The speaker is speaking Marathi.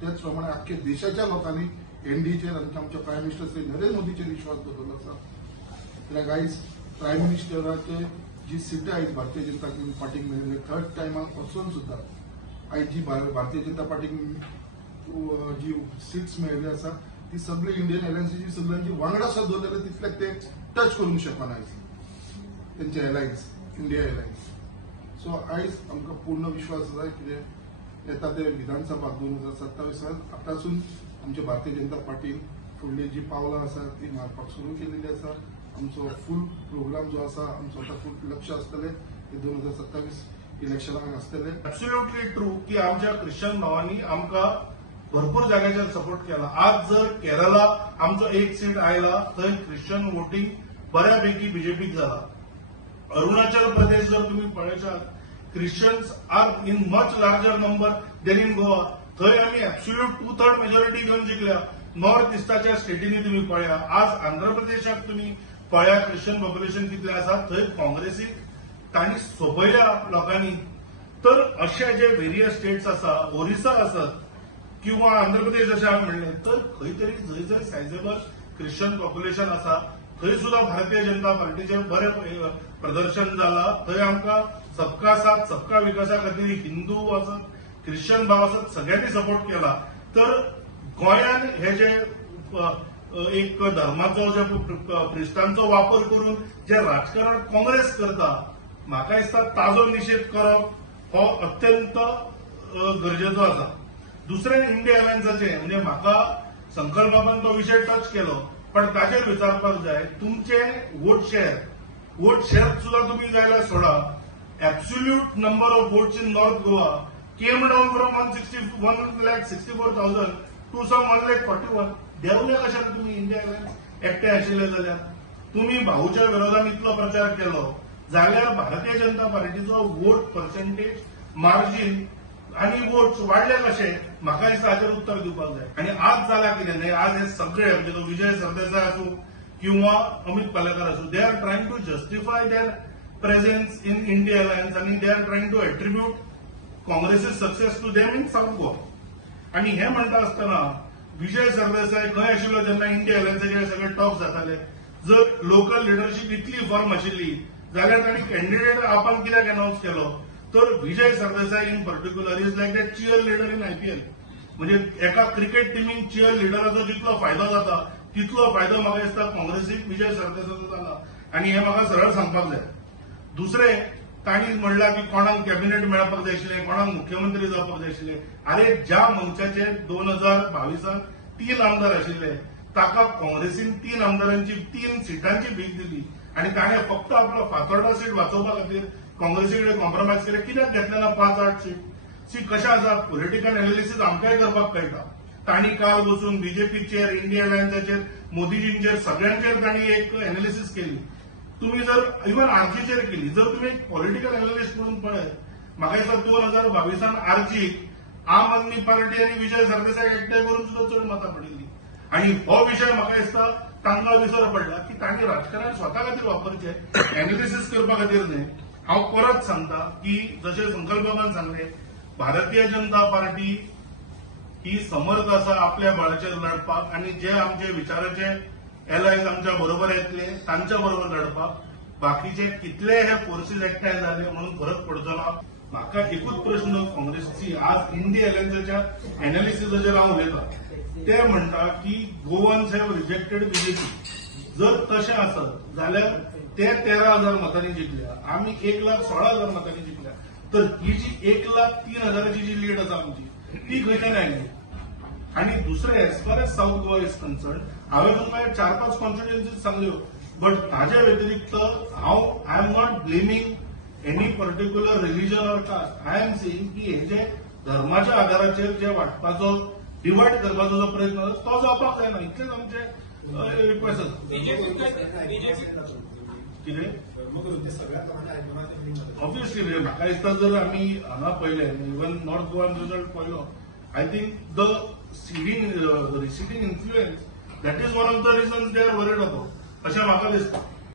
त्याचप्रमाणे अख्ख्या देशाच्या लोकांनी एनडीएचेर आनी आमच्या प्रायम मिनिस्टर श्री नरेंद्र मोदीचेर विश्वास दवरलो आसा. कित्याक आयज प्रायम मिनिस्टराचे जी सिटां आयज भारतीय जनता पार्टीक मेळिल्ले थर्ड टायमाक वचून सुद्धा आयज जी भारतीय जनता पार्टीक जी सीट्स मेळिल्ली आसा ती सगळी इंडियन एलायन्सीची सगळ्यांची वांगडा सुद्धा दवरलेले तितल्याक ते टच करूंक शकना आयज तेंचे एलायन्स इंडिया एलायन्स. सो आयज आमकां पूर्ण विश्वास आसा कितें येता ते विधानसभा 2027 आतासून आमच्या भारतीय जनता पार्टीन फुडली जी पावलां आसा ती मारपाक सुरू केलेली आसा. आमचो फूल प्रोग्राम जो आसा आमचो आता फूल लक्ष आसतले ते 2027 इलेक्शनाक आसतले. ऍब्सोल्युटली ट्रू की आमच्या ख्रिश्चन भावांनी आमकां भरपूर जाग्याचेर सपोर्ट केला. आज जर केरला आमचो एक सीट आयला थंय ख्रिश्चन वोटिंग बऱ्यापैकी बीजेपीक जाला. अरुणाचल प्रदेश जर तुम्ही पळयशात Christians are in much larger number than in Goa. थंय आमी ऍब्सोल्यूट 2/3 मेजॉरिटी घेवन जिखल्या. नॉर्थ इस्टाच्या स्टेटींनी तुम्ही पळया. आज आंध्र प्रदेशाक तुम्ही पळया ख्रिश्चन पॉप्युलेशन कितलें आसा. थंय काँग्रेसीक तांणी सोपयल्या लोकांनी. तर अशे जे व्हेरियस स्टेट्स आसा ओरिसा आसत किंवा आंध्र प्रदेश अशें हांवें म्हणलें तर खंय तरी जंय जंय सायजेबल ख्रिश्चन पॉप्युलेशन आसा थंय सुद्धा भारतीय जनता पार्टीचें बरें प्रदर्शन जालां. थंय आमकां सबका साथ सबका विकासा खातीर हिंदू आसत ख्रिश्चन भाव आसत सगळ्यांनी सपोर्ट केला. तर गोंयान हे जे एक धर्माचो जे क्रिस्तांचो वापर करून जे राजकारण काँग्रेस करता म्हाका दिसता ताजो निषेध करप हो अत्यंत गरजेचो आसा. दुसरें इंडिया एलायन्साचें म्हणजे म्हाका संकल्प बाबान तो विशय टच केलो पण ताचेर विचारपाक जाय तुमचे वोट शेअर सुद्धा तुम्ही जायला सोडा. Absolute number of votes in north Goa came down from 1,64,000 to some 1,41,000. देंवले कशाला तुम्ही इंडिया एलायन्स एकटे आशिल्ले जाल्यार. तुम्ही भाऊच्या विरोधात इतलो प्रचार केलो जाल्यार Bharatiya Janata पार्टीचो vote percentage margin आणि वोट्स वाडले कशे म्हाका दिसता हाचेर उत्तर दिवपाक जाय. आणि आज जाला कितें न्हय आज हे सगळे म्हणजे तो विजय सरदेसाय आसूं किंवा अमित पालेकर आसूं they are trying to justify their presence in India alliance आणि they are trying to attribute Congress's success to them in south Goa. आणि हे म्हणटा आसतना विजय सरदेसाय खंय आशिल्लो जेन्ना इंडिया एलायन्साचे सगळे टॉक जाताले जर लोकल लिडरशीप इतली फर्म आशिल्ली जाल्यार तांणी कॅन्डिडेट आपण कित्याक अनाउन्स केलो. तर Vijay Sardesai in particular is like that cheerleader in IPL. म्हणजे एका क्रिकेट टिमीक चियर लिडराचो जितलो फायदो जाता तितलो फायदो म्हाका दिसता काँग्रेसीक विजय सरदेसायचो जाला. आणि हे म्हाका सरळ सांगपाक जाय. दुसरें तांणी म्हणलां की कोणाक कॅबिनेट मेळपाक जाय आशिल्लें कोणाक मुख्यमंत्री जावपाक जाय आशिल्लें. अरे ज्या मनशाचेर 2022 3 आमदार आशिल्ले ताका काँग्रेसीन 3 आमदारांची 3 सिटांची भीक दिली आणि ताणें फक्त आपलो फातोर्डा सीट वाचोवपा खातीर काँग्रेसी कडेन कॉम्प्रोमायज केलें. कित्याक घेतलें ना 5-8 सीट. सी कशें आसा पॉलिटिकल एनालिसीस आमकांय करपाक कळटा. तांणी काल बसून बीजेपीचेर इंडिया एलायन्साचेर मोदीजींचेर सगळ्यांचेर तांणी एक एनालिसीस केली. तुम्ही जर इव्हन आरजीचेर केली जर तुम्ही एक पॉलिटिकल एनालिस्ट म्हणून पळयत म्हाका दिसता 2022 आरजीक आम आदमी पार्टी आणि विजय सरदेसाय एकठांय करून सुद्धा चड मतां पडिल्ली. आणि हो विशय म्हाका दिसता तांकां विसर पडला की तांणी राजकारण स्वता खातीर वापरचें एनालिसीस करपा खातीर न्हय. हांव परत सांगता की जशें संकल्प बाबान सांगलें भारतीय जनता पार्टी ही समर्थ आसा आपल्या बळाचेर लढपाक आणि जे आमचे विचाराचे एलायज आमच्या बरोबर येतले तांच्या बरोबर लढपाक. बाकीचे कितले हे फोर्सीस एकठांय जाले म्हणून फरक पडचो ना. म्हाका एकूच प्रश्न काँग्रेसची आज इंडिया एलायन्साच्या एनालिसीसाचेर हांव उलयतां. ते म्हणटा की गोवन्स हॅव रिजेक्टेड बीजेपी. जर तशें आसत जाल्यार ते 13,000 मतांनी जिखल्या आमी 1,16,000 मतांनी जिखल्या. तर ही जी 1,03,000ची जी लीड आसा आमची ती खंयच्यान आयली. आणि दुसरें as far as south Goa is concern हांवें तुमकां 4-5 कॉन्स्टिट्युएन्सीज सांगल्यो बट ताजे व्यतिरिक्त हांव I am not blaming any particular religion or caste. I am saying की हे जे धर्माच्या आधाराचेर जे वाटपाचो डिवायड करपाचो जो प्रयत्न आसा तो जावपाक जायना. इतलेच आमचे रिक्वेस्ट आसा. ऑब्वियसली म्हाका दिसता जर आमी हांगा पळयलें इवन नॉर्थ गोवान रिजल्ट पळयलो I think the receding influence that is one of the reasons they are worried about अशें म्हाका दिसता.